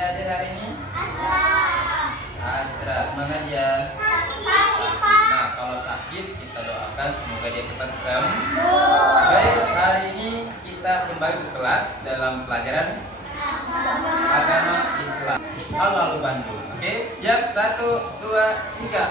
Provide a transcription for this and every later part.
tidak hadir hari ini? Asra. Mana dia? Nah, kalau sakit kita doakan semoga dia cepat sembuh. Baik, hari ini kita kembali ke kelas dalam pelajaran agama Islam. Al-Walu Bandung. Oke, siap? 1, 2, 3.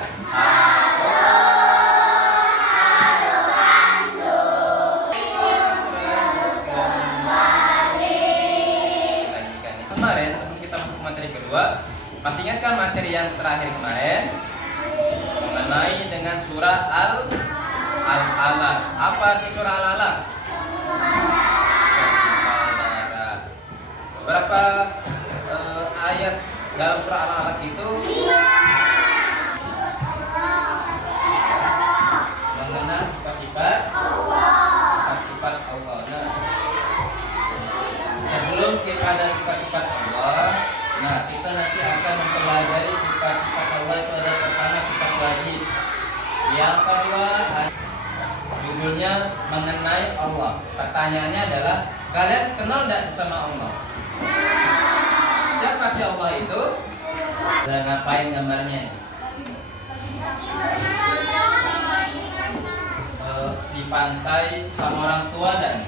Kemarin sebelum kita masuk materi kedua, masih ingatkan materi yang terakhir kemarin mengenai dengan surah Al-Alaq. Apa arti surah Al-Alaq? Berapa ayat dalam surah Al-Alaq itu? 5. Mengenal sifat-sifat sifat Allah. Nah, sebelum kita ada sifat-sifat Allah, nah kita nanti akan mempelajari sifat-sifat Allah. Itu ada pertama sifat wajib, yang kedua judulnya mengenai Allah. Pertanyaannya adalah, kalian kenal tidak sama Allah? Siapa sih Allah itu? Dan ngapain gambarnya? Di pantai sama orang tua dan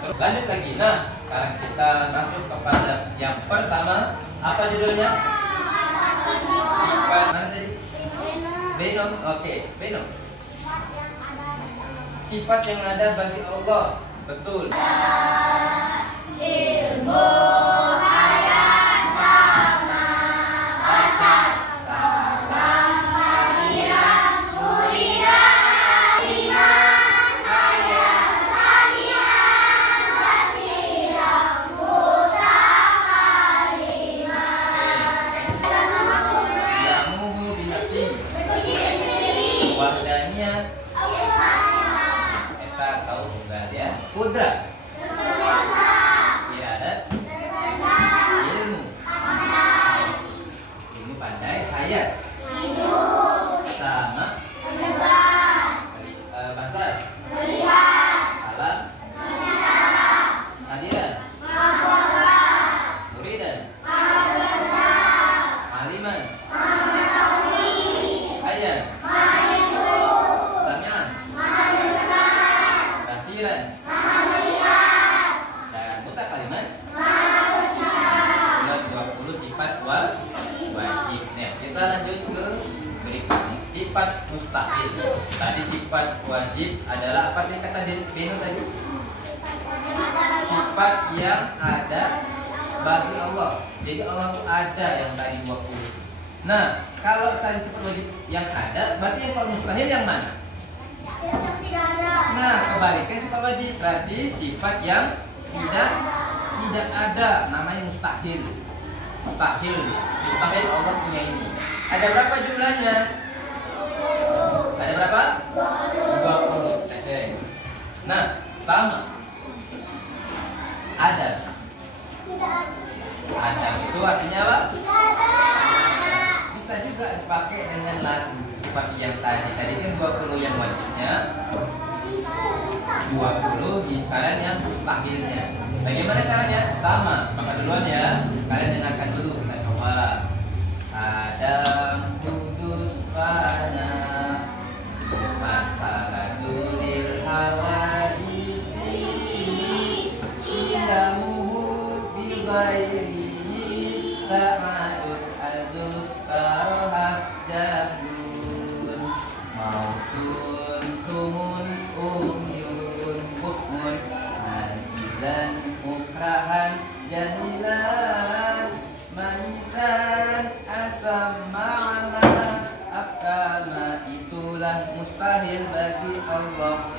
terus lanjut lagi. Nah, sekarang kita masuk kepada yang pertama. Apa judulnya? Sifat mana tadi? Benom. Oke, benom. Sifat yang ada bagi Allah. Betul. Ilmu ayat sama basar salam panggilan muridan iman ayat samian basiran mutakalimah yamuhu binafsihi wahdaniyah esa tahu enggak ya? Kudrat, ilmu pandai, ayat sama basar alam hadiran muridan aliman ayat samian basiran dan mutakaliman. 20 sifat wajib. Nah, kita lanjut ke berikutnya, sifat mustahil. Tadi sifat wajib adalah apa yang kata Beno tadi? Sifat yang ada bagi Allah. Jadi Allah itu ada yang tadi 20. Nah, kalau tadi sifat wajib yang ada, berarti yang kalau mustahil yang mana? Nah, kebalikan sifat wajib berarti sifat yang tidak ada, namanya mustahil. Mustahil Allah punya ini. Ada berapa jumlahnya? Ada berapa? 20. Oke. Nah, sama. Ada itu artinya apa? Bisa juga dipakai dengan lagu seperti yang tadi. Tadi kan 20 yang wajibnya, 20 di sekarang yang mustahilnya. Bagaimana caranya? Sama. Maka duluan ya. Kalian dengarkan dulu. Kita coba. Adam kudus fana masalah dunil hawadisi ilamuhu bibairi ta'adud azus karhab jabun mautun sumun umyun hukmun dan ukrahan jahilan mahitan asam ma'ana akama. Itulah mustahil bagi Allah.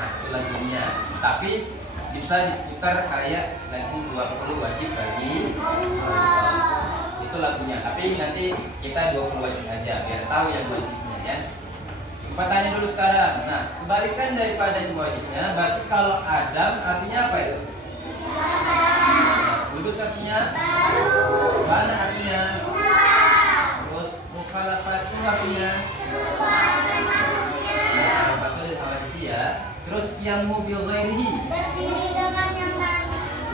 Nah, itu lagunya. Tapi bisa diputar kayak lagu 20 wajib bagi Allah. Itu lagunya. Tapi nanti kita 20 wajib aja biar tahu yang wajibnya ya. Tanya dulu sekarang. Nah, kebalikan daripada si wajibnya, berarti kalau Adam artinya apa itu? Kudus artinya baru. Mana artinya? Terus mukhalafatu artinya ya. Terus yang mobil ghairihi berdiri dengan yang lain.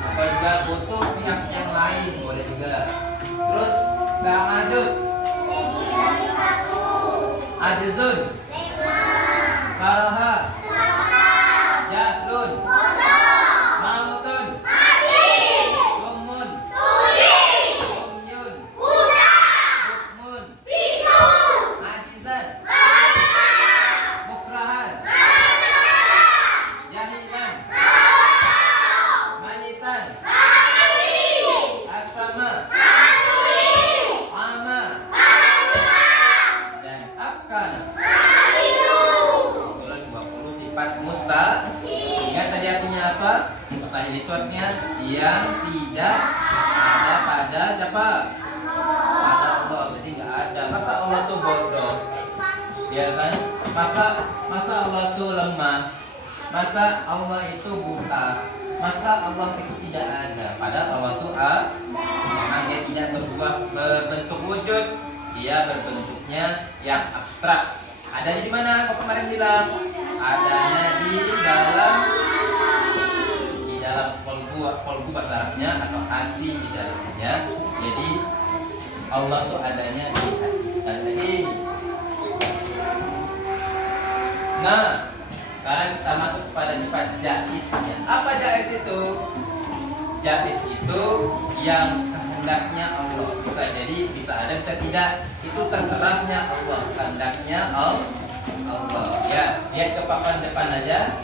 Apa juga butuh pihak yang lain. boleh juga. Terus tahajud. Ajzun. Karaha. Jahlun. Mautun. Sumun. Umyun. Bukmun. Ajizan. Mukrahan. Jahilan. Mayitan. Asama. Ama. Dan akana. Itulah 20 sifat mustahil. Ingat tadi artinya apa? Mustahil itu artinya yang tidak ada pada siapa? Pada Allah. Jadi nggak ada. Masa Allah tuh bodoh? Ya kan? Masa Allah tuh lemah? Masa Allah itu buta? Masa Allah itu tidak ada? Padahal Allah tuh memang dia tidak berbentuk wujud. Dia berbentuknya yang abstrak. Adanya di mana? Kok kemarin bilang? Adanya di dalam kolbu bahasa Arabnya atau hati di dalamnya. Jadi Allah tuh adanya di hati. Dan lagi. Nah, sekarang kita masuk kepada sifat jaiznya. Apa jaiz itu? Jaiz itu yang kehendaknya Allah. Bisa jadi, bisa ada, bisa tidak. Itu terserahnya Allah, kehendaknya Allah. Ya, lihat ke papan depan aja.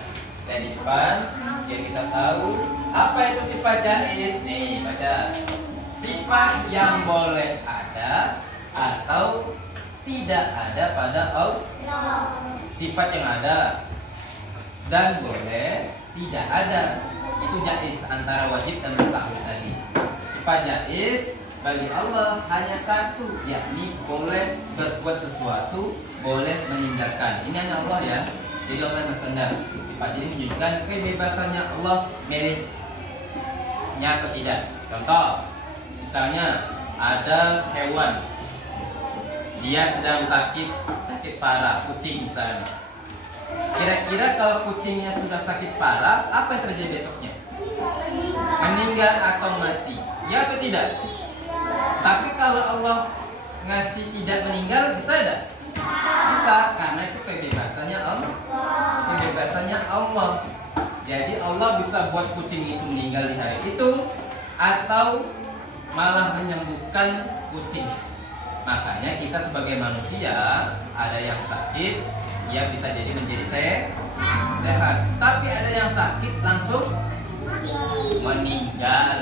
Dari depan, biar kita tahu apa itu sifat jaiz. Nih, baca. Sifat yang boleh ada atau tidak ada pada Allah. Sifat yang ada dan boleh tidak ada, itu jaiz antara wajib dan mustahil tadi. Sifat jaiz bagi Allah hanya satu, yakni boleh berbuat sesuatu, boleh meninggalkan. Ini hanya Allah ya. Jadi Allah yang berkehendak. Sifat ini menunjukkan kebebasannya Allah miliknya atau tidak. Contoh, misalnya ada hewan, dia sedang sakit parah, kucing misalnya. Kira-kira kalau kucingnya sudah sakit parah, apa yang terjadi besoknya? Meninggal atau mati? Ya atau tidak? Tapi kalau Allah ngasih tidak meninggal, bisa tidak? Bisa, karena itu kebebasannya Allah. Kebebasannya Allah. Jadi Allah bisa buat kucing itu meninggal di hari itu, atau malah menyembuhkan kucing. Makanya kita sebagai manusia, ada yang sakit, ya bisa jadi menjadi sehat. Tapi ada yang sakit langsung meninggal.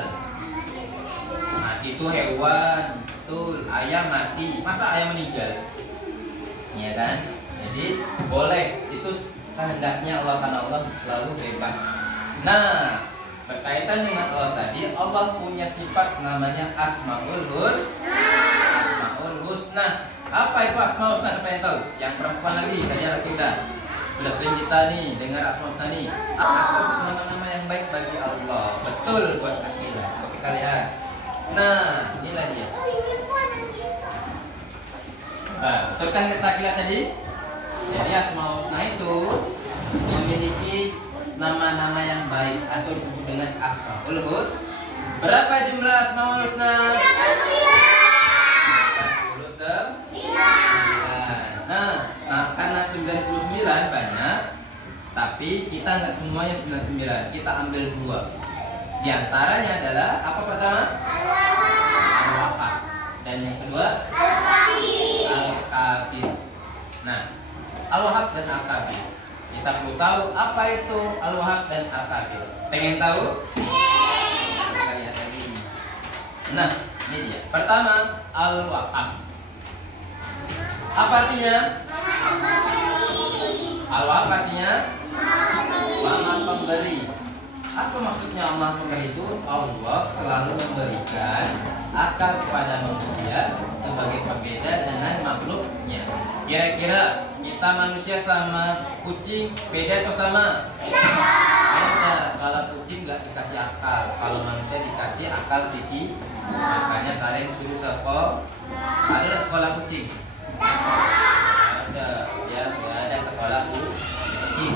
Mati itu hewan, betul. Ayam mati, masa ayam meninggal? Ya kan? Jadi boleh, itu kehendaknya Allah, karena Allah selalu bebas. Nah, berkaitan dengan Allah tadi, Allah punya sifat namanya Asmaul Husna. Apa itu Asmaul Husna? Siapa yang tahu? Yang perempuan lagi, tanya kita. Sudah sering kita nih dengar Asmaul Husna nih. Apa nama-nama yang baik bagi Allah? Betul buat kita. Coba kita lihat. Nah, inilah dia. Betul kan kata kita tadi? Jadi Asmaul Husna itu memiliki nama-nama yang baik atau disebut dengan Asmaul Husna. Berapa jumlah Asmaul Husna? 99. Nah, karena 99 banyak, tapi kita nggak semuanya 99. Kita ambil 2. Di antaranya adalah apa pertama? Al-Wahhab. Dan yang kedua? Al-Kabir. Nah, Al-Wahhab dan Al-Kabir. Kita perlu tahu apa itu Al-Wahhab dan Al-Kabir. Pengen tahu? Kita lihat lagi. Nah, ini dia. Pertama, Al-Wahhab. Apa artinya? Al-Wahhab artinya Maha Pemberi. Apa maksudnya Allah Pemberi itu? Allah selalu memberikan akal kepada manusia sebagai pembeda dengan makhluknya. Kira-kira kita manusia sama kucing beda atau sama? Beda. Kalau kucing nggak dikasih akal, kalau manusia dikasih akal gigi. Makanya kalian suruh sekolah. Ada sekolah kucing? Ada, ya, ada sekolah kucing.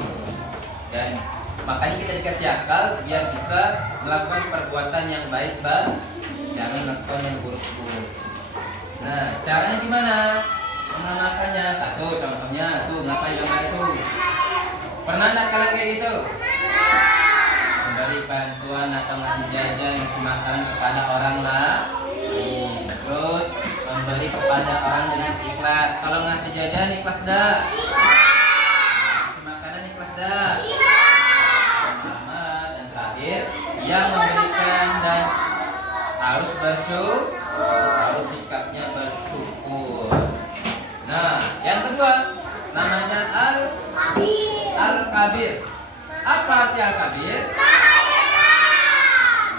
Dan makanya kita dikasih akal biar bisa melakukan perbuatan yang baik jangan melakukan yang buruk-buruk. Nah, caranya gimana mengamalkannya? Satu, contohnya tuh, ngapain gambar itu? Pernah nggak kalian kayak gitu? Memberi bantuan atau ngasih jajan, ngasih makanan kepada orang lain. Terus memberi kepada orang dengan ikhlas. Kalau ngasih jajan ikhlas dah? Ngasih makanan ikhlas dah? Dan terakhir, yang memberikan dan harus bersyukur, harus sikapnya bersyukur. Nah, yang kedua namanya Al-Kabir. Apa arti Al-Kabir?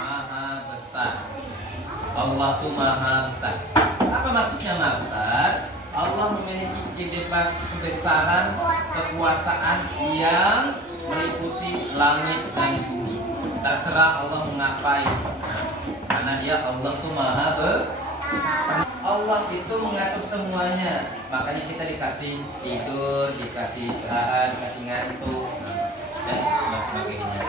Maha besar. Allah itu maha besar. Apa maksudnya maha besar? Allah memiliki kebesaran, kekuasaan yang meliputi langit dan bumi. Terserah Allah mengapain. Karena dia Allah itu maha besar. Allah itu mengatur semuanya. Makanya kita dikasih tidur, dikasih istirahat, dikasih ngantuk, dan sebagainya.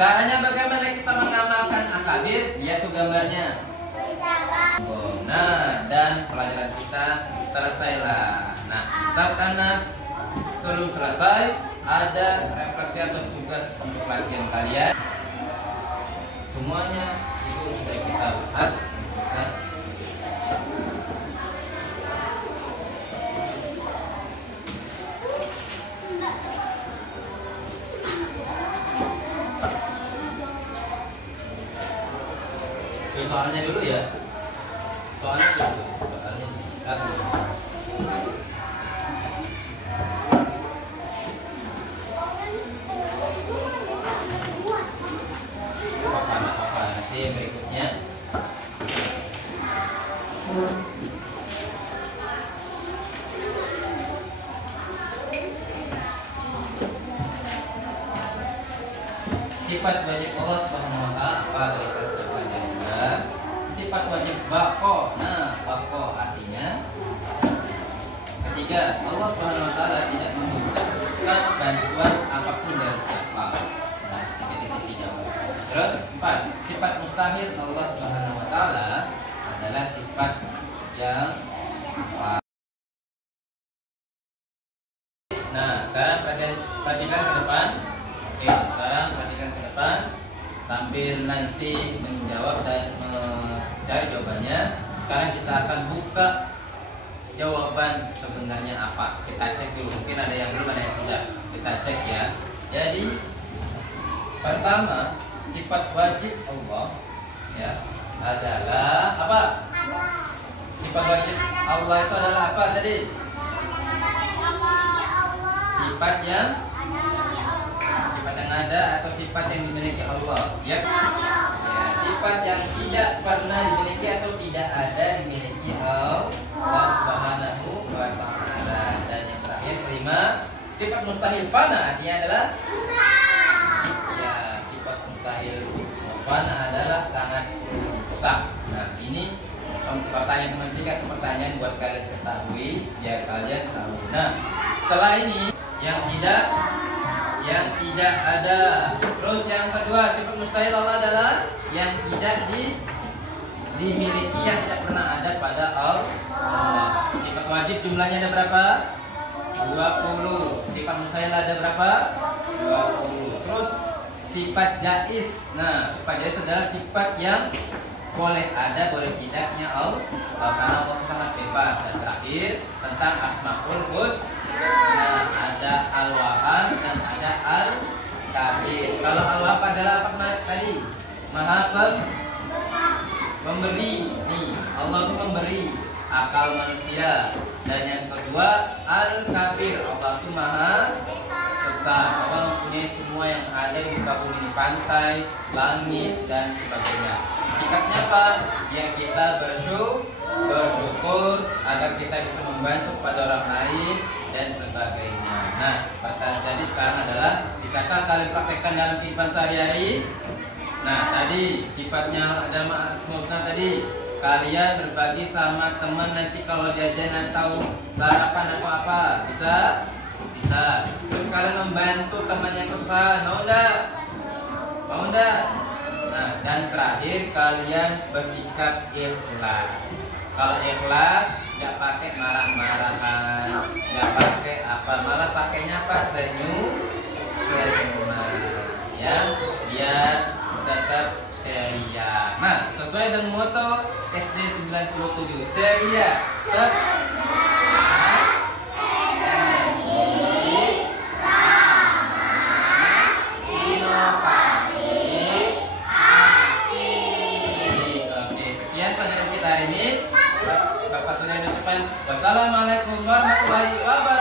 Caranya bagaimana kita mengamalkan Al-Kabir? Yaitu gambarnya. Nah, dan pelajaran kita selesailah. Nah, karena sebelum selesai ada refleksi atau tugas untuk pelatihan kalian. Semuanya itu sudah kita bahas. Nah, soalnya dulu ya. Soalnya dulu. Soalnya satu. Apa nanti yang berikutnya. Sifat wajib Allah Subhanahu wa taala apa dari pertanyaannya? Sifat wajib baqo. Nah, baqo artinya ketiga, Allah Subhanahu wa taala tidak membutuhkan bantuan apapun dari siapa. Nah, tiga. Terus 4, sifat mustahil Allah Subhanahu wa taala adalah sifat yang Nah, sekarang perhatikan ke depan. Oke, sekarang perhatikan ke depan sambil nanti menjawab dan mencari jawabannya. Sekarang kita akan buka jawaban sebenarnya apa. Kita cek dulu. Mungkin ada yang belum, ada yang sudah. Kita cek ya. Jadi pertama, sifat wajib Allah ya adalah apa? Sifat wajib Allah itu adalah apa tadi? Sifat yang ada atau sifat yang dimiliki Allah ya? Sifat yang tidak pernah dimiliki atau tidak ada dimiliki Allah Subhanahu wa taala. Dan yang terakhir, kelima, sifat mustahil fana artinya adalah ya, sifat mustahil fana adalah sangat rusak. Nah, ini pertanyaan penting atau pertanyaan buat kalian ketahui biar kalian tahu. Nah, setelah ini yang tidak ada. Terus yang kedua, sifat mustahil Allah adalah yang tidak dimiliki, yang tidak pernah ada pada Allah. Sifat wajib jumlahnya ada berapa? 20. Sifat mustahil ada berapa? 20. Terus sifat jaiz. Nah, sifat jaiz adalah sifat yang boleh ada, boleh tidaknya Allah, karena Allah sangat bebas. Dan terakhir tentang asmaul husna. Nah, ada al-wahab dan ada al-kabir. Kalau al-wahab adalah apa tadi? Maha memberi. Nih, Allah itu memberi akal manusia. Dan yang kedua, al-kabir. Allah itu maha besar. Allah mempunyai semua yang ada di muka bumi, pantai, langit dan sebagainya. Sikapnya apa? Ya kita bersyukur agar kita bisa membantu kepada orang lain dan sebagainya. Nah, jadi sekarang adalah bisakah kalian praktekkan dalam kehidupan sehari-hari? Nah, tadi sifatnya dalam asmaul husna tadi kalian berbagi sama teman nanti kalau jajan atau sarapan atau apa, bisa? Bisa. Terus kalian membantu teman yang kesusahan, mau enggak? Mau enggak? Nah, Nah, dan terakhir kalian bersikap ikhlas. Kalau ikhlas nggak pakai marah-marahan, nggak pakai apa, malah pakainya apa? Senyuman, ya, biar tetap ceria. Nah, sesuai dengan moto SD 97, ceria, cerdas, energik, ramah, inovatif, asik. Oke, sekian pelajaran kita hari ini. Bapak sudah ucapkan wassalamualaikum warahmatullahi wabarakatuh.